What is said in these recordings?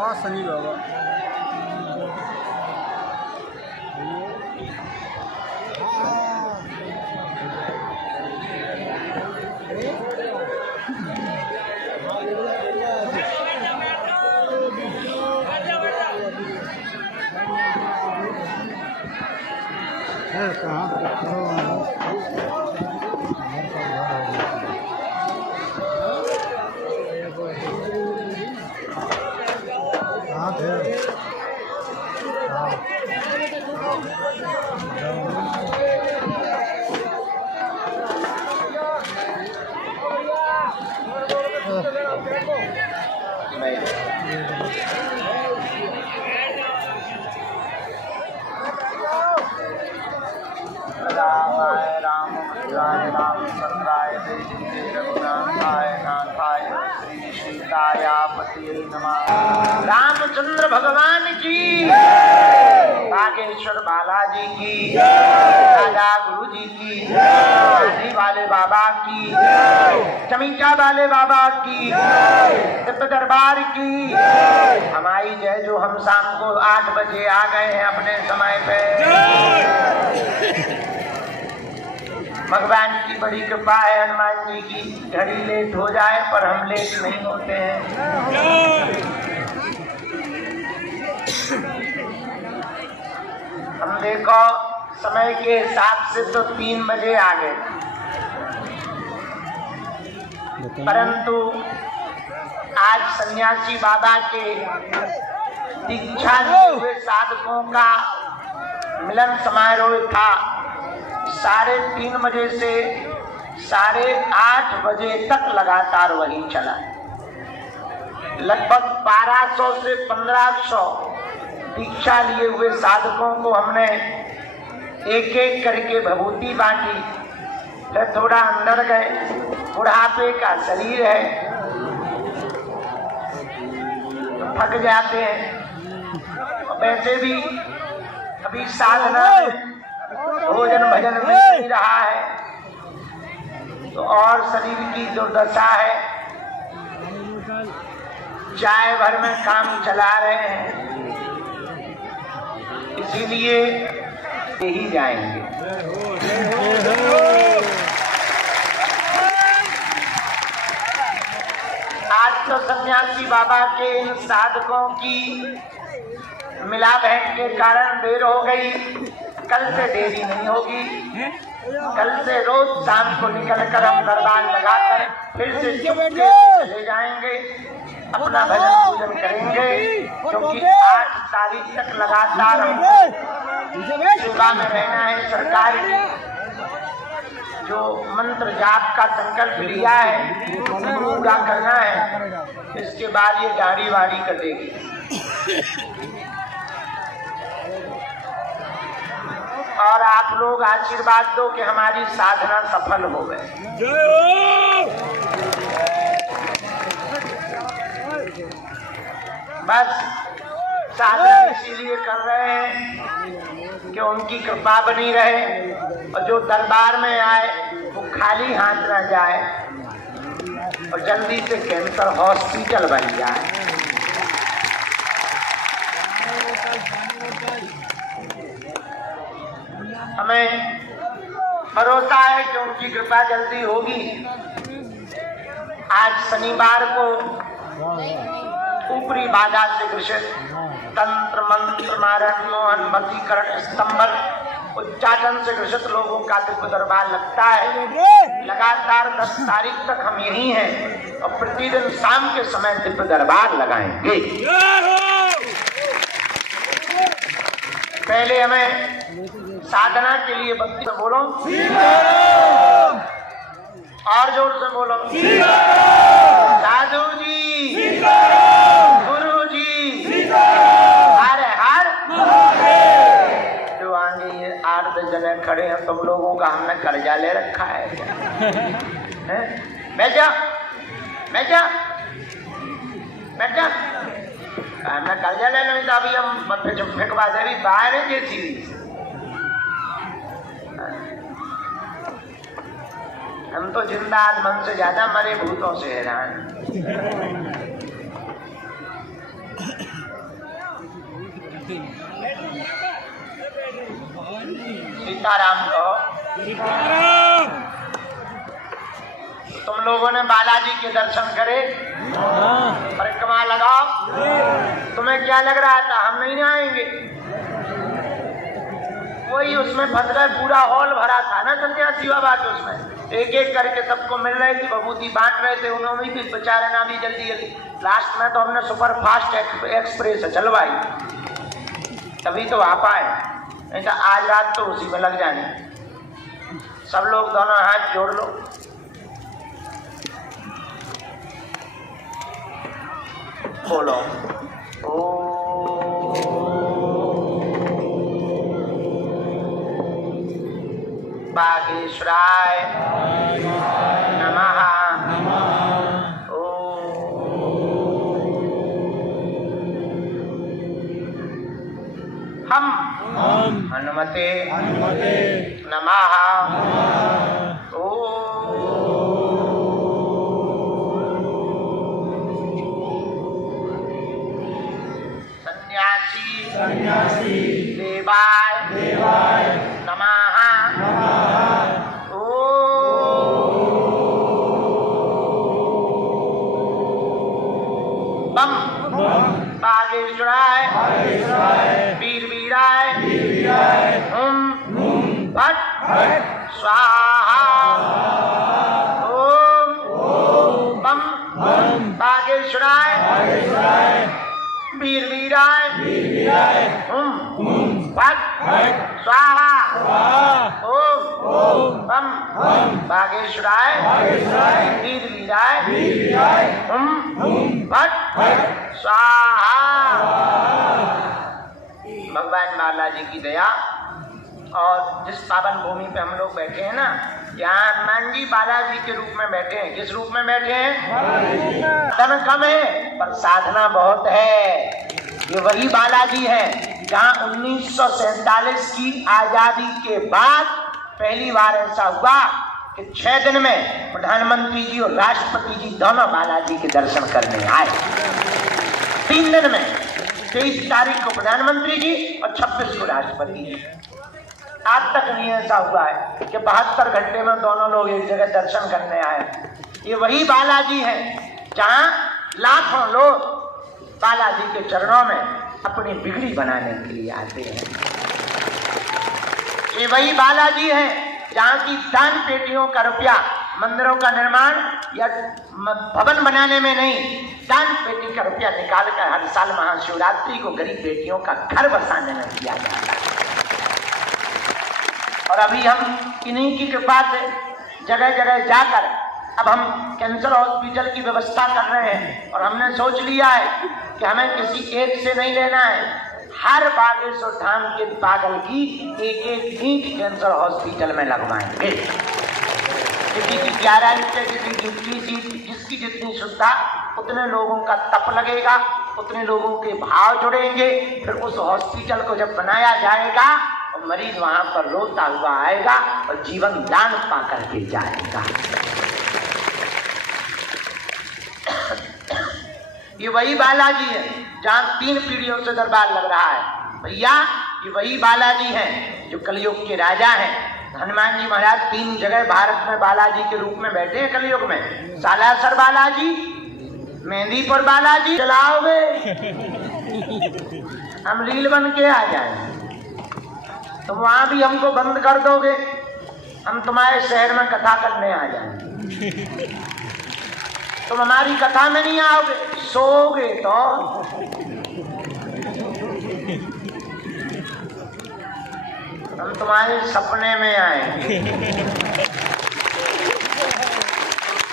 हाँ शनि बाबा रामाय रामभद्राय रामचंद्राय देवी रघुनाथाय नाथाय श्री सीतायापति नमः। रामचंद्र भगवान की, बागेश्वर बालाजी की, राजा गुरु जी की, शादी वाले बाबा की, चमीचा वाले बाबा की, दिव्य दरबार की हमारी जय। जो हम शाम को 8 बजे आ गए हैं अपने समय पे। भगवान की बड़ी कृपा है, हनुमान जी की। घड़ी लेट हो जाए पर हम लेट नहीं होते हैं। हम देखो समय के हिसाब से तो 3 बजे आ गए, परंतु आज सन्यासी बाबा के दीक्षा लिए हुए साधकों का मिलन समारोह था। 3:30 बजे से 8:30 बजे तक लगातार वही चला। लगभग 1200 से 1500 दीक्षा लिए हुए साधकों को हमने एक एक करके भभूति बांटी। फिर थोड़ा अंदर गए, बुढ़ापे का शरीर है, थक जाते हैं। वैसे भी अभी साधना भोजन भजन मिल नहीं रहा है, तो और शरीर की दुर्दशा है। चाय भर में काम चला रहे हैं, इसीलिए यही जाएंगे। आज तो सन्यासी बाबा के इन साधकों की मिला भेंट के कारण देर हो गई। कल से देरी नहीं होगी। कल से रोज शाम को निकलकर हम दरबार लगाकर फिर से चुपके चले जाएंगे, अपना भजन पूजन करेंगे, क्योंकि 8 तारीख तक लगातार हमको सेवा में रहना है। सरकार की जो मंत्र जाप का संकल्प लिया है पूरा करना है। इसके बाद ये दाढ़ी वाड़ी कटेगी। और आप लोग आशीर्वाद दो कि हमारी साधना सफल हो गए। बस साधना इसीलिए कर रहे हैं कि उनकी कृपा बनी रहे और जो दरबार में आए वो खाली हाथ न जाए और जल्दी से कैंसर हॉस्पिटल बन जाए। हमें भरोसा है कि उनकी कृपा जल्दी होगी। आज शनिवार को ऊपरी बाधा से ग्रसित तंत्र मंत्र मारण मोहन मतीकरण स्तंभन उच्चाटन से ग्रसित लोगों का दिव्य दरबार लगता है। लगातार 10 तारीख तक हम यही हैं और प्रतिदिन शाम के समय दिव्य दरबार लगाएंगे। पहले हमें साधना के लिए भक्ति से बोलो, और जोर से बोलो, साधु जी, गुरु जी, हर हर। जो आगे ये 8-10 जने खड़े हैं, तुम लोगों का हमने कर्जा ले रखा है। बैठ जा, बैठ जा, बैठ जा। हमने कर्जा ले नहीं था, अभी हम फेंकवा दे रही बाहर है ये चीज। हम तो जिंदा मन से ज्यादा मरे भूतों से हैरान। सीताराम कहो। तुम लोगों ने बालाजी के दर्शन करे, परिक्रमा लगाओ। तुम्हें क्या लग रहा था हम नहीं आएंगे? वही उसमें फंस गए, पूरा हॉल भरा था ना सन्यासी बाबा के। उसमें एक एक करके सबको मिल रही थी, विभूति बांट रहे थे, उन्होंने भी बेचारे ना भी जल्दी जल्दी। लास्ट में तो हमने सुपर फास्ट एक्सप्रेस चलवाई, तभी तो आ पाए, नहीं तो आज रात तो उसी में लग जाने। सब लोग दोनों हाथ जोड़ लो। बोलो बागेश्वराय नमः। हम हनुमते नमः। सन्यासी देवाय नमः। बम बागेश्वराय वीर वीराय भट स्वाहा। ओम बम बागेश्वराय वीर वीराय भट स्वाहा। ओम बम बागेश्वराय वीर वीराय भट स्वाहा। भगवान बालाजी की दया और जिस पावन भूमि पे हम लोग बैठे हैं ना, यहाँ हनुमान जी बालाजी के रूप में बैठे हैं। किस रूप में बैठे हैं? धन कम है पर साधना बहुत है। ये वही बालाजी है जहाँ 1947 की आजादी के बाद पहली बार ऐसा हुआ कि 6 दिन में प्रधानमंत्री जी और राष्ट्रपति जी दोनों बालाजी के दर्शन करने आए। 3 दिन में 23 तारीख को प्रधानमंत्री जी और 26 को राष्ट्रपति जी। आज तक नहीं ऐसा हुआ है कि 72 घंटे में दोनों लोग एक जगह दर्शन करने आए। ये वही बालाजी है जहाँ लाखों लोग बालाजी के चरणों में अपनी बिगड़ी बनाने के लिए आते हैं। ये वही बालाजी है जहाँ की दान पेटियों का रुपया मंदिरों का निर्माण या भवन बनाने में नहीं, दान पेटी का रुपया निकालकर हर साल महाशिवरात्रि को गरीब बेटियों का घर बसाने में दिया जाता है। और अभी हम इन्हीं की कृपा से जगह जगह जाकर अब हम कैंसर हॉस्पिटल की व्यवस्था कर रहे हैं। और हमने सोच लिया है कि हमें किसी एक से नहीं लेना है, हर बागेश्वर धाम के पागल की एक एक ईंट कैंसर हॉस्पिटल में लगवाएंगे। किसी की 11 ईंटें, किसी की 20 ईंट, जिसकी जितनी शुद्धता, उतने लोगों का तप लगेगा, उतने लोगों के भाव जुड़ेंगे। फिर उस हॉस्पिटल को जब बनाया जाएगा और मरीज वहां पर रोता हुआ आएगा और जीवन दान पा करके जाएगा। ये वही बालाजी है जहाँ 3 पीढ़ियों से दरबार लग रहा है। भैया ये वही बालाजी हैं जो कलयुग के राजा हैं। हनुमान जी महाराज 3 जगह भारत में बालाजी के रूप में बैठे हैं कलयुग में। सालासर बालाजी, मेहंदीपुर बालाजी। चलाओगे हम रील बन के आ जाएंगे तो वहां भी हमको बंद कर दोगे, हम तुम्हारे शहर में कथा करने आ जाएंगे। तुम हमारी कथा में नहीं आओगे, सोओगे तो। हम तुम्हारे सपने में आएंगे,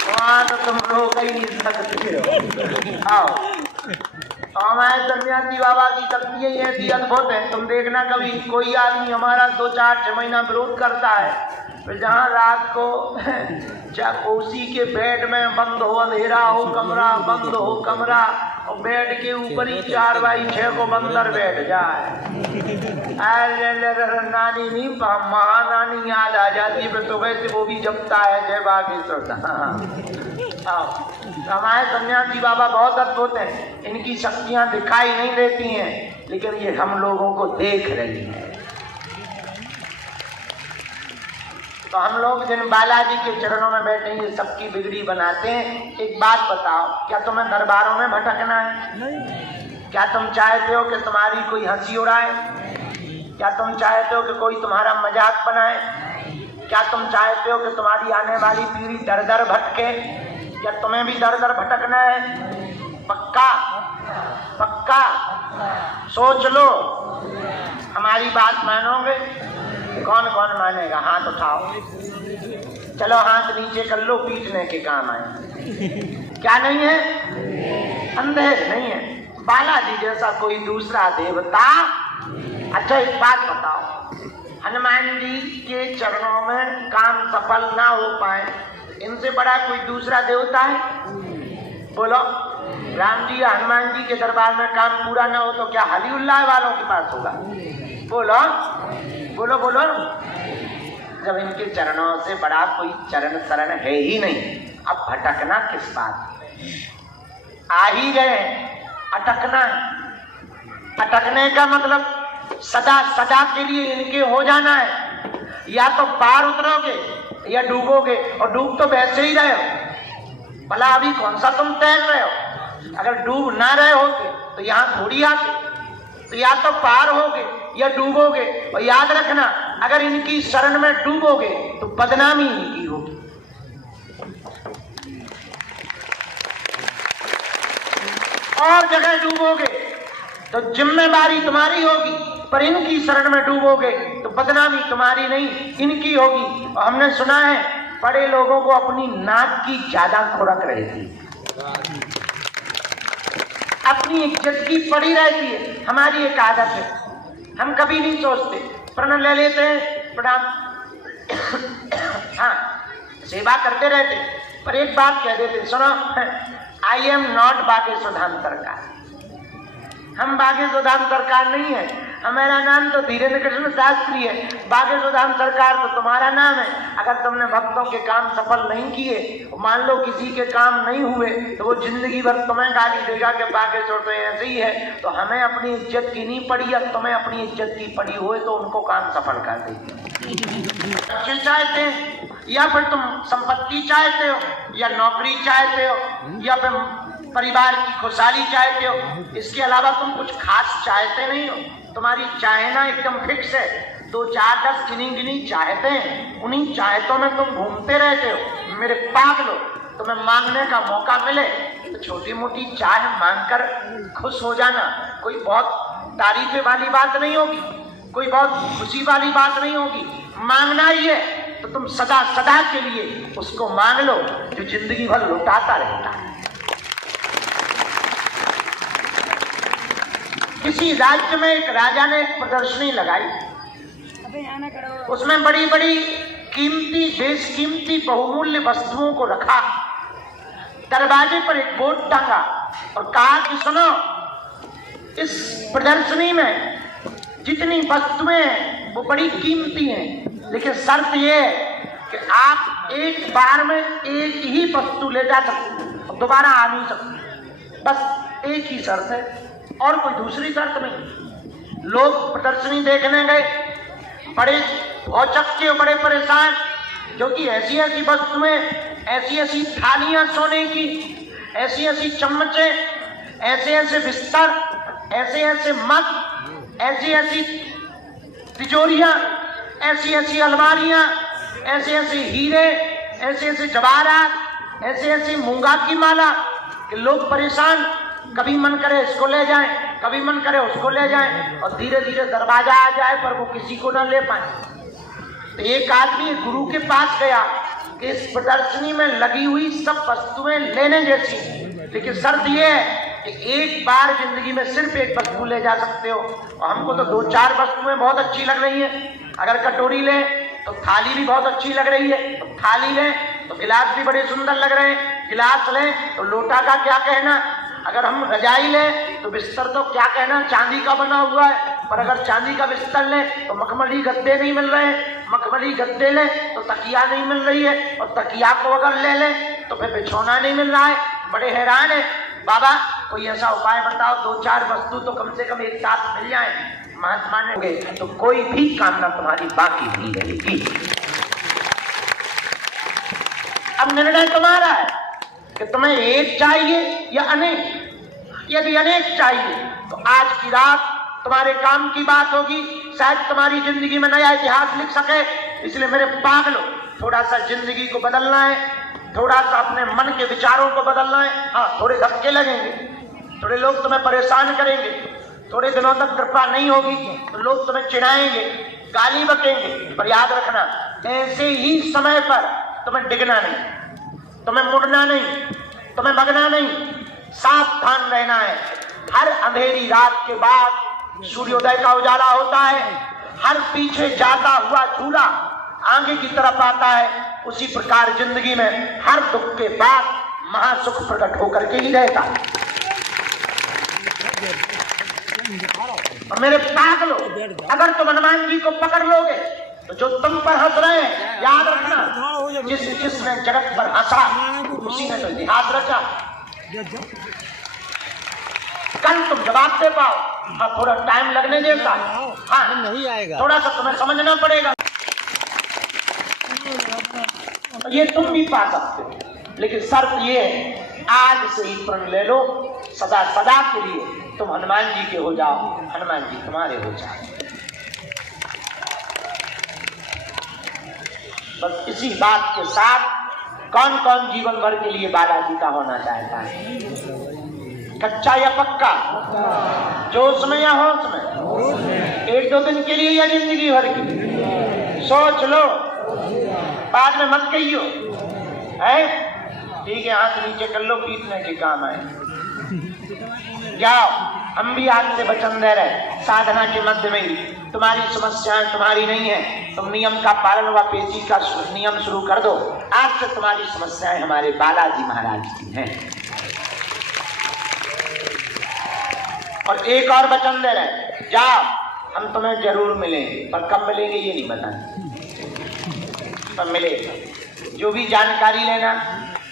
वहां तो तुम रोक ही नहीं सकते हो। आओ, हमारे सन्यासी बाबा की शक्ति ही ऐसी अद्भुत है। तुम देखना कभी कोई आदमी हमारा 2-4-6 महीना विरोध करता है, फिर जहाँ रात को उसी के बेड में बंद हो, अंधेरा हो कमरा, बंद हो कमरा, और बेड के ऊपर ही 4x6 को बंदर बैठ जाए। नानी नहीं, महानानी याद आ जाती है, तो वैसे वो भी जपता है जय बागेश्वर। हमारे सन्यासी बाबा बहुत अद्भुत हैं। इनकी शक्तियां दिखाई नहीं देती हैं, लेकिन ये हम लोगों को देख रही है। तो हम लोग जिन बालाजी के चरणों में बैठे ये सबकी बिगड़ी बनाते हैं। एक बात बताओ, क्या तुम्हें दरबारों में भटकना है? क्या तुम चाहते हो कि तुम्हारी कोई हंसी उड़ाए? क्या तुम चाहते हो कि कोई तुम्हारा मजाक बनाए? क्या तुम चाहते हो कि तुम्हारी आने वाली पीढ़ी दर दर भटके? क्या तुम्हें भी दर दर भटकना है? पक्का पक्का सोच लो। हमारी बात मानोगे? कौन कौन मानेगा? हाथ उठाओ। चलो हाथ नीचे कर लो, पीटने के काम आए। क्या नहीं है? अंधे नहीं है। बालाजी जैसा कोई दूसरा देवता। अच्छा एक बात बताओ, हनुमान जी के चरणों में काम सफल ना हो पाए, इनसे बड़ा कोई दूसरा देवता है? बोलो। राम जी या हनुमान जी के दरबार में काम पूरा ना हो तो क्या हलीउल्लाह वालों के पास होगा? बोलो बोलो बोलो। जब इनके चरणों से बड़ा कोई चरण शरण है ही नहीं, अब भटकना किस बात? आ ही गए, अटकना। अटकने का मतलब सदा सदा के लिए इनके हो जाना है। या तो पार उतरोगे या डूबोगे, और डूब तो वैसे ही रहे हो। भला अभी कौन सा तुम तैर रहे हो? अगर डूब ना रहे होगे तो यहाँ थोड़ी आते। तो या तो पार होगे या डूबोगे। और याद रखना, अगर इनकी शरण में डूबोगे तो बदनामी इनकी होगी। और जगह डूबोगे तो जिम्मेदारी तुम्हारी होगी, पर इनकी शरण में डूबोगे तो बदनामी तुम्हारी नहीं, इनकी होगी। और हमने सुना है बड़े लोगों को अपनी नाक की ज्यादा खुरक रहती है, अपनी इज्जत की पड़ी रहती है। हमारी एक आदत है, हम कभी नहीं सोचते, प्रण ले लेते हैं, प्रणाम हाँ सेवा करते रहते, पर एक बात कह देते, सुनो, I am not Bageshwar Dham सरकार। हम बागेश्वर धाम सरकार नहीं है। हमारा नाम तो धीरेन्द्र कृष्ण शास्त्री है। बागेश्वर धाम सरकार तो तुम्हारा नाम है। अगर तुमने भक्तों के काम सफल नहीं किए, मान लो किसी के काम नहीं हुए, तो वो जिंदगी भर तुम्हें गाली देगा कि बागेश्वर तो ऐसे ही है। तो हमें अपनी इज्जत की नहीं पड़ी, अब तुम्हें अपनी इज्जत की पड़ी हुए तो उनको काम सफल कर देगी। बच्चे चाहते हैं, या फिर तुम संपत्ति चाहते हो, या नौकरी चाहते हो, या फिर परिवार की खुशहाली चाहते हो, इसके अलावा तुम कुछ खास चाहते नहीं हो। तुम्हारी चाहना एकदम फिक्स है, 2 4 10 गिनी चाहते हैं, उन्हीं चाहतों में तुम घूमते रहते हो। मेरे पागलो, तुम्हें मांगने का मौका मिले तो छोटी मोटी चाह मांगकर खुश हो जाना। कोई बहुत तारीफे वाली बात नहीं होगी, कोई बहुत खुशी वाली बात नहीं होगी। मांगना ही है तो तुम सदा सदा के लिए उसको मांग लो जो जिंदगी भर लुटाता रहता है। किसी राज्य में एक राजा ने एक प्रदर्शनी लगाई, उसमें बड़ी बड़ी कीमती बेशकीमती बहुमूल्य वस्तुओं को रखा। दरवाजे पर एक बोर्ड टांगा और कहा कि सुनो, इस प्रदर्शनी में जितनी वस्तुएं हैं वो बड़ी कीमती हैं, लेकिन शर्त ये है कि आप एक बार में एक ही वस्तु ले जा सकते, दोबारा आ नहीं सकते। बस एक ही शर्त है, और कोई दूसरी शर्त नहीं। लोग प्रदर्शनी देखने गए, बड़े औचक्के, बड़े परेशान, जो कि ऐसी ऐसी वस्तुएं, ऐसी ऐसी थालियां सोने की, ऐसी ऐसी चम्मचे, ऐसे ऐसे बिस्तर, ऐसे ऐसे मग, ऐसी ऐसी तिजोरियां, ऐसी ऐसी अलमारियां, ऐसे ऐसे हीरे, ऐसे ऐसे जवाहरात, ऐसे ऐसे मूंगा की माला कि लोग परेशान। कभी मन करे इसको ले जाएं, कभी मन करे उसको ले जाएं, और धीरे धीरे दरवाजा आ जाए पर वो किसी को ना ले पाए। तो एक आदमी गुरु के पास गया कि इस प्रदर्शनी में लगी हुई सब वस्तुएं लेने जैसी, लेकिन शर्त ये है कि एक बार जिंदगी में सिर्फ एक वस्तु ले जा सकते हो। और हमको तो 2 4 वस्तुएं बहुत अच्छी लग रही है। अगर कटोरी ले तो थाली भी बहुत अच्छी लग रही है, तो थाली ले, तो गिलास भी बड़े सुंदर लग रहे हैं, गिलास ले, तो लोटा का क्या कहना। अगर हम रजाई लें तो बिस्तर तो क्या कहना, चांदी का बना हुआ है, पर अगर चांदी का बिस्तर लें तो मखमली गद्दे नहीं मिल रहे हैं, मखमली गद्दे लें तो तकिया नहीं मिल रही है, और तकिया को अगर ले लें तो फिर बिछौना नहीं मिल रहा है। बड़े हैरान है। बाबा कोई ऐसा उपाय बताओ, 2 4 वस्तु तो कम से कम एक साथ मिल जाए। महात्मा ने तो कोई भी कामना तुम्हारी बाकी नहीं रहेगी। अब निर्णय तुम्हारा है कि तुम्हें एक चाहिए या अनेक। यदि अनेक चाहिए तो आज की रात तुम्हारे काम की बात होगी, शायद तुम्हारी जिंदगी में नया इतिहास लिख सके। इसलिए मेरे पागलों, थोड़ा सा जिंदगी को बदलना है, थोड़ा सा अपने मन के विचारों को बदलना है। हाँ, थोड़े धक्के लगेंगे, थोड़े लोग तुम्हें परेशान करेंगे, थोड़े दिनों तक कृपा नहीं होगी तो लोग तुम्हें चिढ़ाएंगे, गाली बकेंगे, पर याद रखना ऐसे ही समय पर तुम्हें डिगना नहीं, तुम्हें मुड़ना नहीं, तुम्हें भगना नहीं, सावधान रहना है। हर अंधेरी रात के बाद सूर्योदय का उजाला होता है, हर पीछे जाता हुआ झूला आगे की तरफ आता है। उसी प्रकार जिंदगी में हर दुख के बाद महासुख प्रकट होकर के ही रहता है। और मेरे पागलों, अगर तुम हनुमान जी को पकड़ लोगे तो जो तुम पर हंस रहे हैं, याद रखना जिसने जगत पर हंसा उसी ने तो इतिहास रचा। कल तुम जवाब दे पाओ। हाँ, थोड़ा टाइम लगने देता, हाँ नहीं आएगा, थोड़ा सा तुम्हें समझना पड़ेगा। ये तुम भी पा सकते हो, लेकिन शर्त ये है आज से ही प्रण ले लो, सदा सदा के लिए तुम हनुमान जी के हो जाओ, हनुमान जी तुम्हारे हो जाओ। बस इसी बात के साथ कौन कौन जीवन भर के लिए बालाजी का होना चाहता है? कच्चा या पक्का? जोश में या होश में? एक दो दिन के लिए या जिंदगी भर की? सोच लो, बाद में मत कहियो है। ठीक है, हाथ नीचे कर लो, पीटने के काम आए। जाओ, हम भी आज से वचन दे रहे, साधना के मध्य में ही तुम्हारी समस्याएं तुम्हारी नहीं है। तुम नियम का पालन व पेची का नियम शुरू कर दो। आज से तुम्हारी समस्याएं हमारे बालाजी महाराज की हैं। और एक और वचन दे रहे, जाओ, हम तुम्हें जरूर मिलेंगे, पर कब मिलेंगे ये नहीं बताना, पर मिलेगा। जो भी जानकारी लेना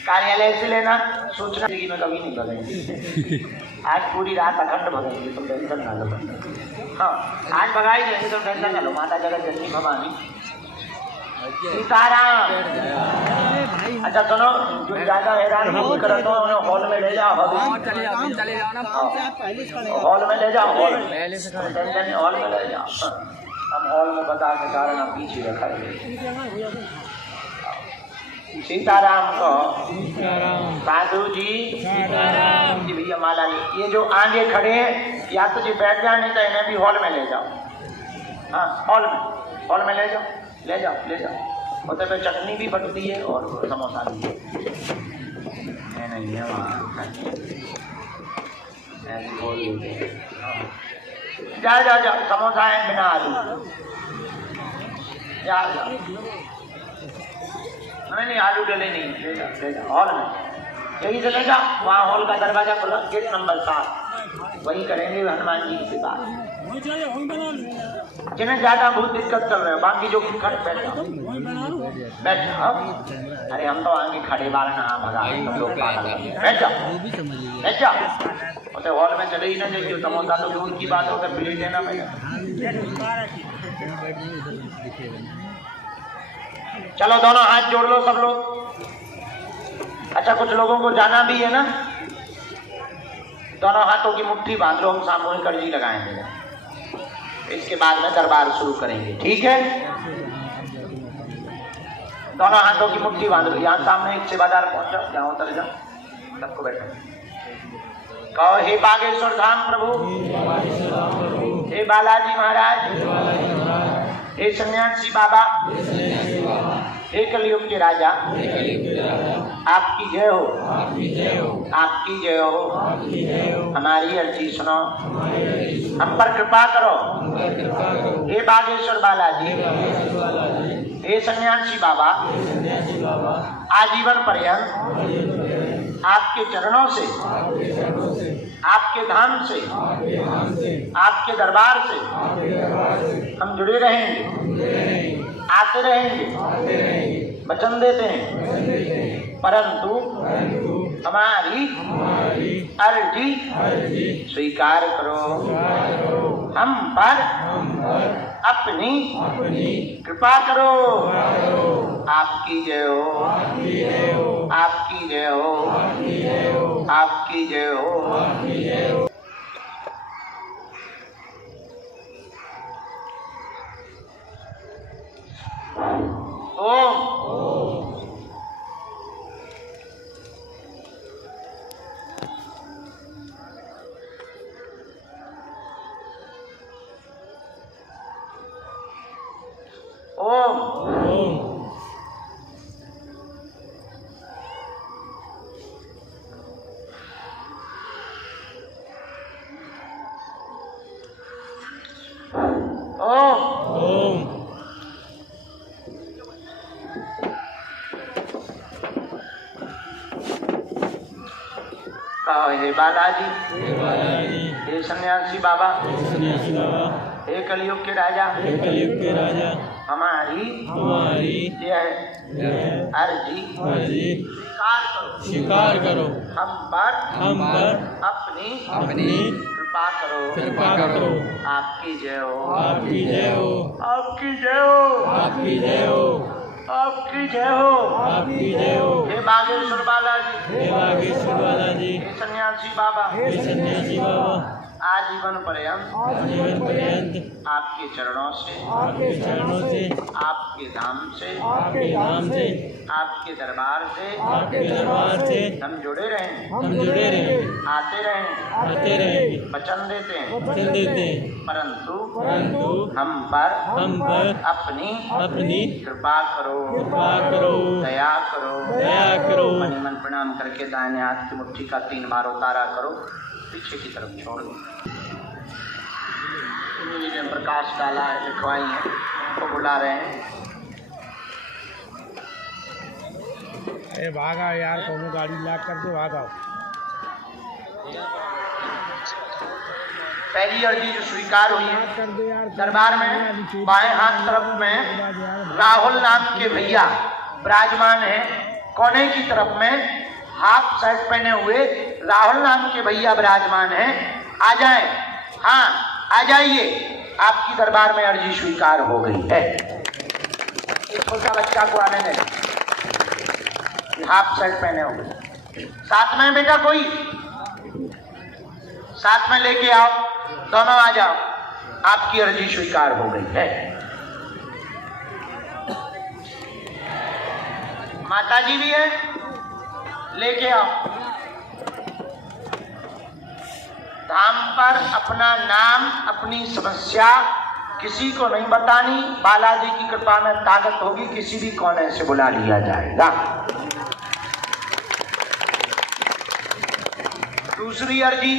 कार्यालय से लेना, सोचना जिंदगी में कभी नहीं भगेंगे। आज पूरी रात अखंड भगेंगे, तुम टेंशन ना लो। हाँ, आज भगाई देंगे, तुम टेंशन ना लो। माता जगत जननी भवानी सीताराम। अच्छा सुनो, जो ज्यादा हैरान नहीं करते हो उन्हें हॉल में ले जाओ, हॉल में ले जाओ, हॉल में ले जाओ। हम हॉल में बता के कारण हम पीछे रखा है। सीताराम को साधु जी जी भैया माला ली। ये जो आगे खड़े हैं, या तो जी बैठ जाओ, नहीं तो इन्हें भी हॉल में ले जाओ। हाँ, हॉल में ले जाओ, ले जाओ, ले जाओ। होते पे चटनी भी बटती है और समोसा भी नहीं है वहाँ। ऐसे बोल देते, जाओ जाओ जाओ, समोसा है बिना आलू, जाओ जाओ। नहीं आलू डले नहीं, ले जाओ, ले जाओ हॉल में, यही से ले जाओ। वहाँ हॉल का दरवाजा खुला, गेट नंबर 7, वही करेंगे हनुमान जी की बात। जिन्हें ज्यादा बहुत दिक्कत चल रहे हो, बाकी जो खड़े बैठ जाओ, बैठ जाओ। अरे हम तो आगे खड़े बार ना भगा, तुम लोग बैठ जाओ, बैठ जाओ। उसे हॉल में चले ही ना जाइए, समोसा तो दूर की बात होकर प्लेट देना पड़ेगा। चलो दोनों हाथ जोड़ लो सब लोग। अच्छा, कुछ लोगों को जाना भी है ना, दोनों हाथों की मुट्ठी बांध लो, हम सामूहिक अर्जी लगाएंगे। इसके बाद में दरबार शुरू करेंगे, ठीक है? दोनों हाथों की मुट्ठी बांध लो। यहाँ सामने एक सेवादार पहुंच जाओ, यहाँ उतर जाओ, सबको बैठो। कहो, हे बागेश्वर धाम प्रभु, हे बालाजी महाराज, हे सन्यासी बाबा, हे कलयुग के राजा, आपकी जय हो, आपकी जय हो। हमारी अर्जी सुनो, हम पर कृपा करो। हे बागेश्वर बालाजी, हे सन्यासी बाबा, आजीवन पर्यंत आपके चरणों से, आपके धाम से, आपके दरबार से हम जुड़े रहेंगे, आते रहेंगे, वचन देते हैं। परंतु हमारी अर्जी स्वीकार करो, हम पर अपनी कृपा करो। आपकी जय हो, आपकी जय हो, आपकी जय हो, आपकी जय हो, आपकी जय हो, आपकी जय हो। ओम ओम ओम हे बालाजी, हे सन्यासी बाबा, हे कलयुग के राजा, हमारी जय अर्जी स्वीकार करो। हम पर अपनी कृपा करो। आपकी जय हो, आपकी जय हो, आपकी जय हो, आपकी जय हो, आपकी जय हो, आपकी जय हो। हे बागेश्वर बालाजी, हे बागेश्वर बालाजी, हे सन्यासी बाबा, हे सन्यासी बाबा, आजीवन पर्यंत आपके चरणों से, आपके आपके धाम से, आपके दरबार से हम जुड़े रहें, आते रहें, वचन देते हैं, परंतु हम पर अपनी कृपा करो, दया करो। मनी मन प्रणाम करके दाहिने हाथ की मुट्ठी का 3 बार उतारा करो, पीछे की तरफ छोड़ दो। ने प्रकाश डाला है, लिखवाई है, तो बुला रहे हैं। अरे भागा यार, कौन गाड़ी लॉक कर दो, भागा। पहली अर्जी जो स्वीकार हुई है, दरबार में बाएं हाथ तरफ में राहुल नाम के भैया विराजमान है। कोने की तरफ में हाफ शर्ट पहने हुए राहुल नाम के भैया विराजमान हैं। आ जाएं, हाँ आ जाइए, आपकी दरबार में अर्जी स्वीकार हो गई है। छोटा बच्चा को आने दें, हाफ शर्ट पहने हुए। साथ में बेटा कोई साथ में लेके आओ, दोनों आ जाओ, आपकी अर्जी स्वीकार हो गई है। माता जी भी है, लेके आओ। धाम पर अपना नाम, अपनी समस्या किसी को नहीं बतानी। बालाजी की कृपा में ताकत होगी, किसी भी कोने से बुला लिया जाएगा। दूसरी अर्जी,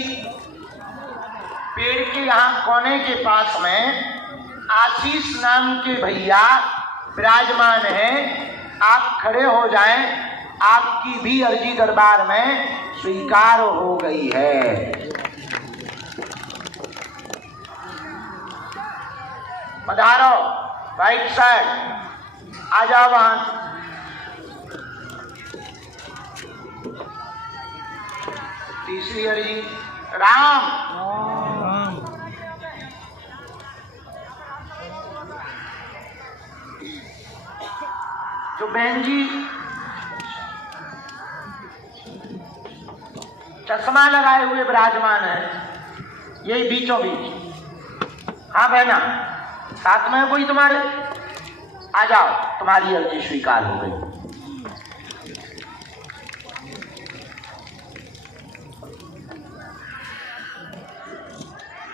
पेड़ के यहाँ कोने के पास में आशीष नाम के भैया विराजमान हैं। आप खड़े हो जाएं, आपकी भी अर्जी दरबार में स्वीकार हो गई है। पधारो, राइट साइड आ जाओ। वहां तीसरी अर्जी, राम जो बहन जी चश्मा लगाए हुए विराजमान है, यही बीचों बीच। हाँ बहना, साथ में कोई तुम्हारे? आ जाओ, तुम्हारी अर्जी स्वीकार हो गई।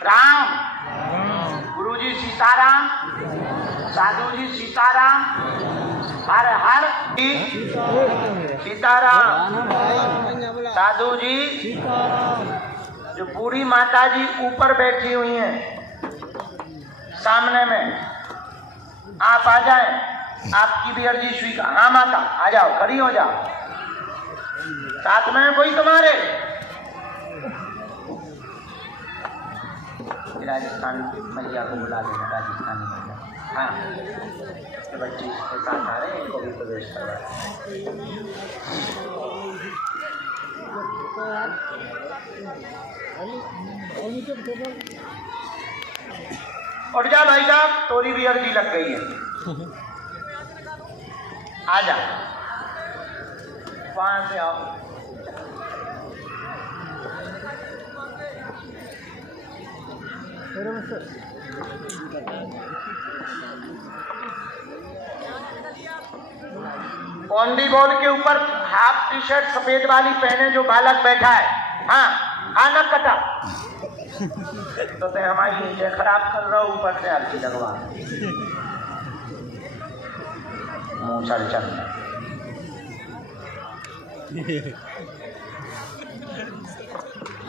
राम, गुरुजी सीताराम, साधु जी सीताराम, हर हर सीताराम। साधु जी, जो बूढ़ी माता जी ऊपर बैठी हुई हैं सामने में, आप आ जाएं, आपकी भी अर्जी स्वीकार। हाँ माता, आ जाओ, खड़ी हो जाओ। साथ में कोई तुम्हारे? राजस्थान मैया को बुला देना, राजस्थानी मैया। हाँ, तो बच्चे इसके साथ आ रहे हैं, इनको भी प्रवेश करवा। उठ जा भाई साहब, तोरी भी अर्जी लग गई है। आ जा, वहां से आओ। बाउंड्री बॉल के ऊपर हाफ टी शर्ट सफेद वाली पहने जो बालक बैठा है, हाँ आना कटा तो ते हमारी नीचे खराब कर रहा हूं, ऊपर से आरती लगवा मुंह चल चल।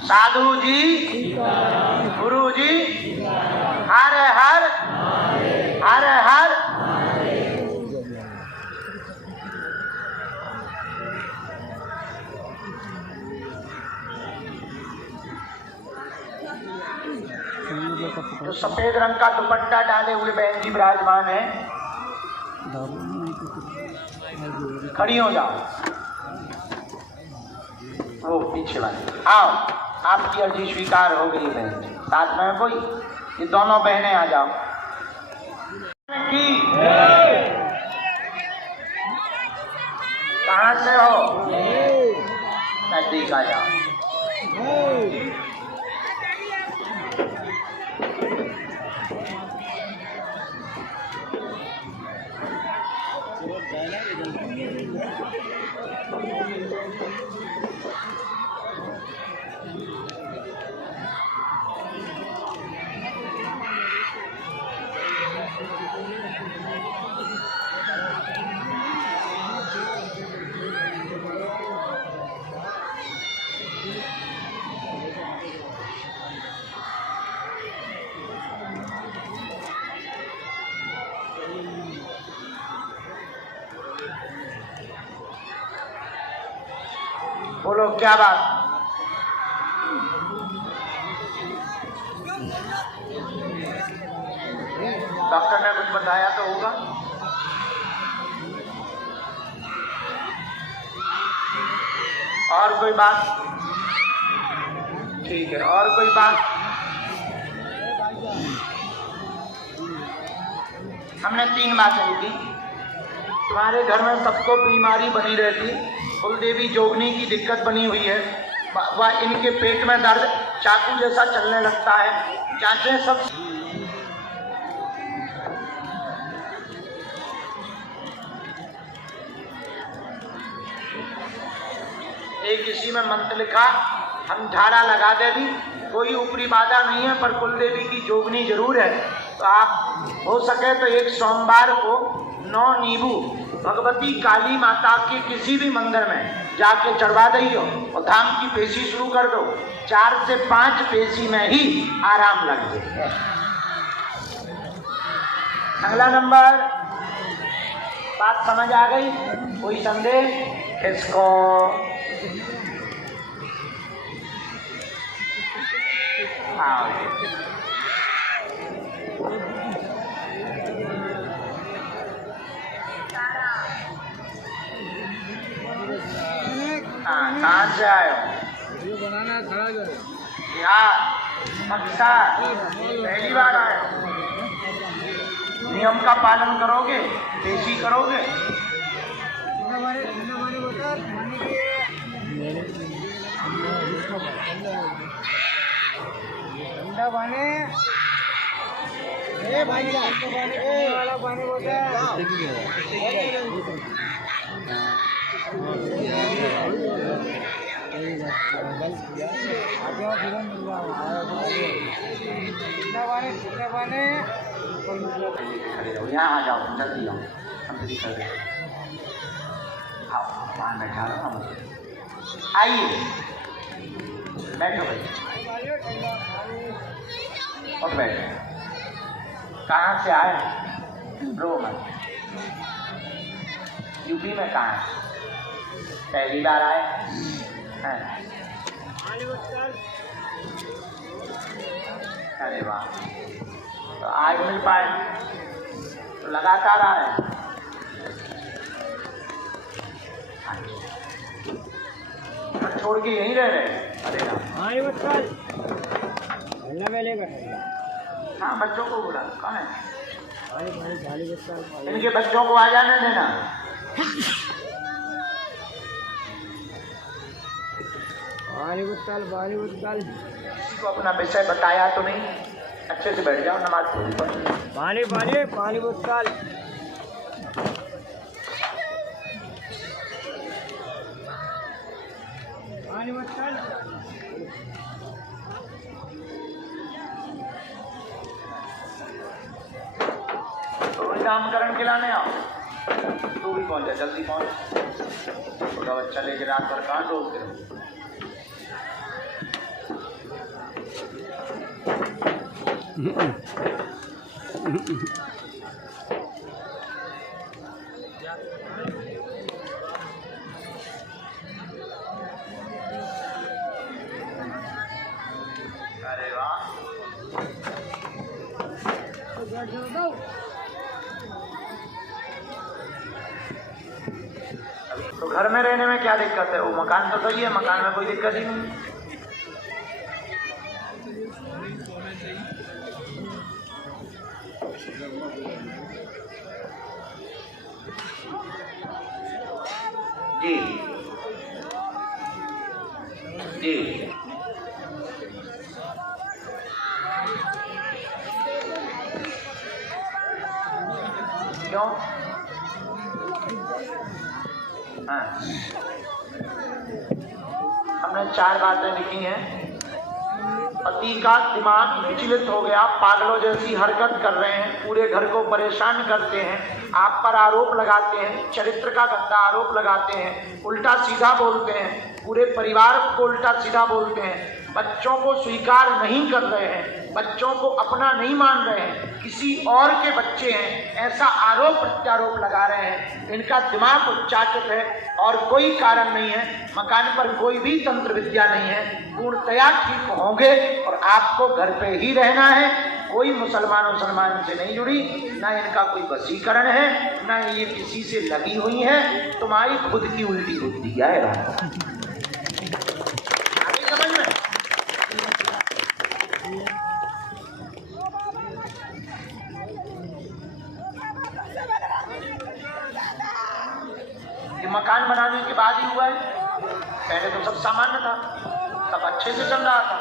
साधु जी, गुरु जी, हर हर हर हर। तो सफेद रंग का दुपट्टा डाले हुए बहन जी विराजमान है, खड़ी हो जाओ। वो पीछे वाले आओ, आपकी अर्जी स्वीकार हो गई बहन जी। साथ में कोई, ये दोनों बहनें आ जाओ। कहाँ से हो? नजदीक आ जाओ। बोलो क्या बात? डॉक्टर ने कुछ बताया तो होगा। और कोई बात? ठीक है, और कोई बात? हमने 3 बातें ली थी। तुम्हारे घर में सबको बीमारी बनी रहती, कुलदेवी जोगनी की दिक्कत बनी हुई है, वह इनके पेट में दर्द चाकू जैसा चलने लगता है, जांचें सब। एक इसी में मंत्र लिखा, हम झाड़ा लगा दे भी, कोई ऊपरी बाधा नहीं है, पर कुलदेवी की जोगनी जरूर है। तो आप हो सके तो एक सोमवार को 9 नींबू भगवती काली माता के किसी भी मंदिर में जाके चढ़वा दियो और धाम की पेशी शुरू कर दो। 4 से 5 पेशी में ही आराम लग जाए। अगला नंबर, बात समझ आ गई? कोई संदेह? इसको हाँ कहाँ से आए हो? ये बनाना खड़ा करो यार, अच्छा पहली बार आए हो? नियम का पालन करोगे? पेशी करोगे? ठंडा पानी, ए भाई वाला पानी बोलता यहाँ आ जाओ, जल्दी आओ, जल्दी कर दो। आओ, वहाँ बैठा रहो, आइए बैठो भाई, और बैठो। कहाँ से आए? रो मत। यूपी में कहाँ है? पहली बार आए हैं? अरे वाह, तो आज मिल पाए तो लगातार आए। छोड़ के यहीं रह रहे? अरे हाँ, बच्चों को बुला, कौन है? इनके बच्चों को आ जाने देना। किसी को अपना विषय बताया तो नहीं? अच्छे से बैठ जाओ, नमाज पूरी पढ़ो। पानी बोतल। नामकरण खिलाने आओ। तू भी पहुंच जा, जल्दी पहुंच। छोटा बच्चा लेके रात भर कहाँ डोलते हो? अरे वाह, तो घर में रहने में क्या दिक्कत है? वो मकान तो सही है, मकान में कोई दिक्कत ही नहीं। जी जी, क्यों? हाँ, हमने 4 बातें लिखी हैं। पति का दिमाग विचलित हो गया, पागलों जैसी हरकत कर रहे हैं, पूरे घर को परेशान करते हैं, आप पर आरोप लगाते हैं, चरित्र का गंदा आरोप लगाते हैं, उल्टा सीधा बोलते हैं, पूरे परिवार को उल्टा सीधा बोलते हैं, बच्चों को स्वीकार नहीं कर रहे हैं, बच्चों को अपना नहीं मान रहे हैं, किसी और के बच्चे हैं, ऐसा आरोप प्रत्यारोप लगा रहे हैं। इनका दिमाग उच्चाटित है और कोई कारण नहीं है। मकान पर कोई भी तंत्र विद्या नहीं है, पूर्णतया ठीक होंगे और आपको घर पे ही रहना है। कोई मुसलमान से नहीं जुड़ी, ना इनका कोई वशीकरण है, ना ये किसी से लगी हुई है। तुम्हारी खुद की उल्टी बुद्धि है। आगे समझ में? ये मकान बनाने के बाद ही हुआ है, पहले तो सब सामान्य था, सब अच्छे से चल रहा था।